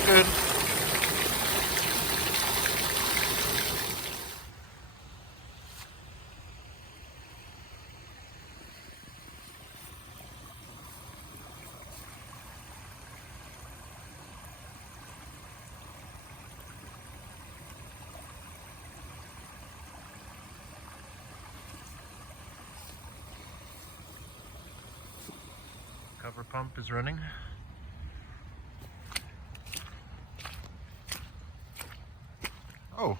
all good. Cover pump is running. Oh,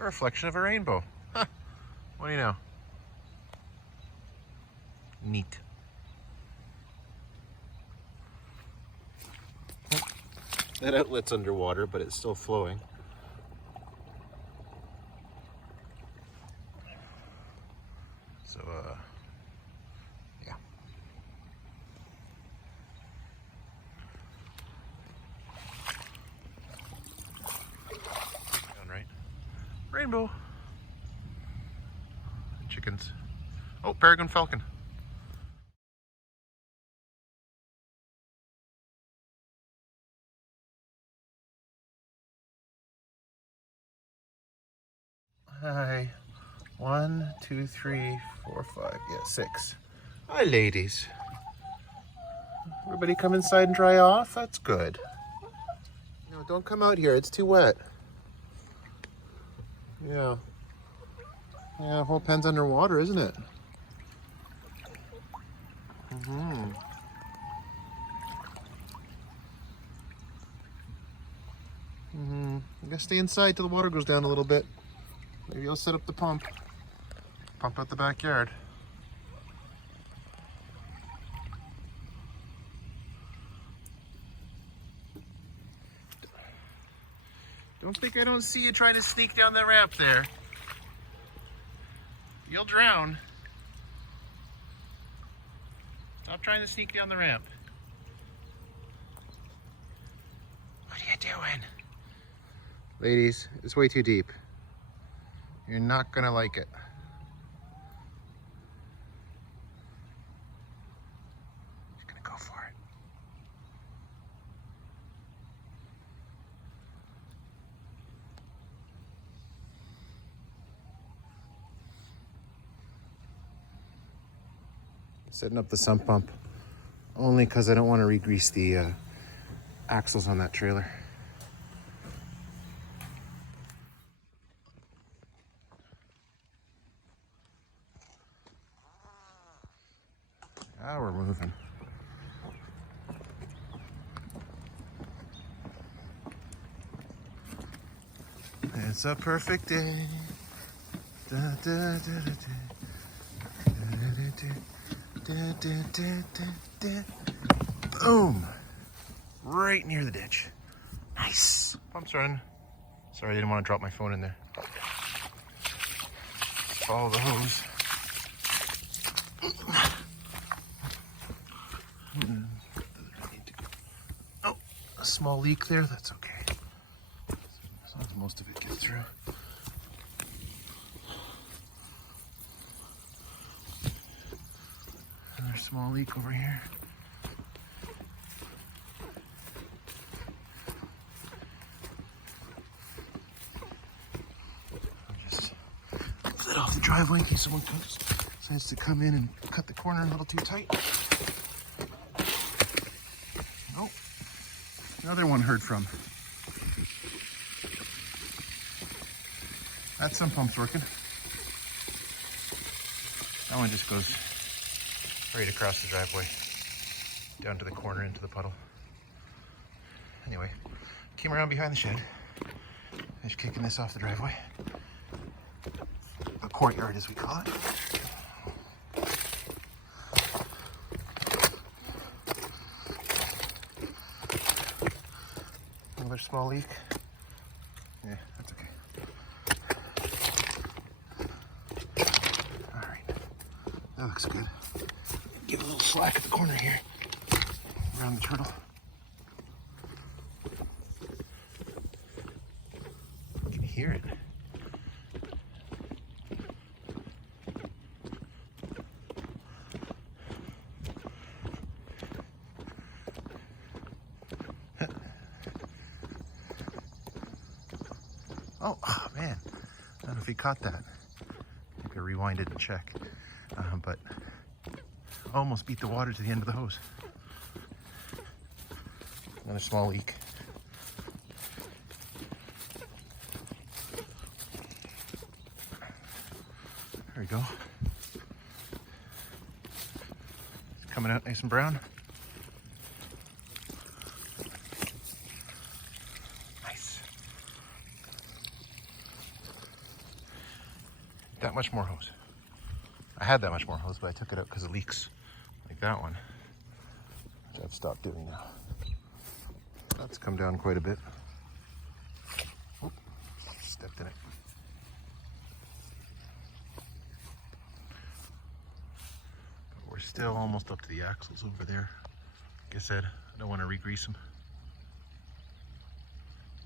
a reflection of a rainbow. Huh. What do you know? Neat. That outlet's underwater, but it's still flowing. So, yeah. Done right. Rainbow. Chickens. Oh, peregrine falcon. Hi. 1, 2, 3, 4, 5. Yeah, 6. Hi, ladies. Everybody come inside and dry off? That's good. No, don't come out here. It's too wet. Yeah. Yeah, the whole pen's underwater, isn't it? Mm-hmm. Mm-hmm. You gotta stay inside till the water goes down a little bit. Maybe I'll set up the pump. Pump out the backyard. Don't think I don't see you trying to sneak down the ramp there. You'll drown. Stop trying to sneak down the ramp. What are you doing? Ladies, it's way too deep. You're not gonna like it. You're gonna go for it. Setting up the sump pump only because I don't want to re-grease the axles on that trailer. Now we're moving. It's a perfect day. Da, da, da, da, da. Da, da, da, da, da, da. Boom! Right near the ditch. Nice. Pump's running. Sorry, I didn't want to drop my phone in there. Follow the hose. Oh, a small leak there. That's okay. As long as most of it gets through. Another small leak over here. I'll just let off the driveway in case someone decides to come in and cut the corner a little too tight. Oh, another one heard from. That sump pump's working. That one just goes right across the driveway, down to the corner into the puddle. Anyway, came around behind the shed. Just kicking this off the driveway. A courtyard, as we call it. Another small leak. Yeah, that's okay. All right, that looks good. Get a little slack at the corner here, around the turtle. You can hear it. Oh man, I don't know if he caught that. I think I rewind it and check. But almost beat the water to the end of the hose. Another small leak. There we go. It's coming out nice and brown. Nice. That much more hose. I had that much more hose, but I took it out because of leaks like that one, which I've stopped doing now. That's come down quite a bit. Oop, stepped in it. But we're still almost up to the axles over there. Like I said, I don't want to re-grease them.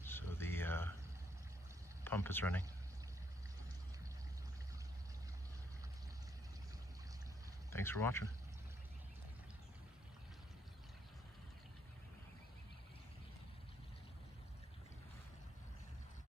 So the pump is running. Thanks for watching.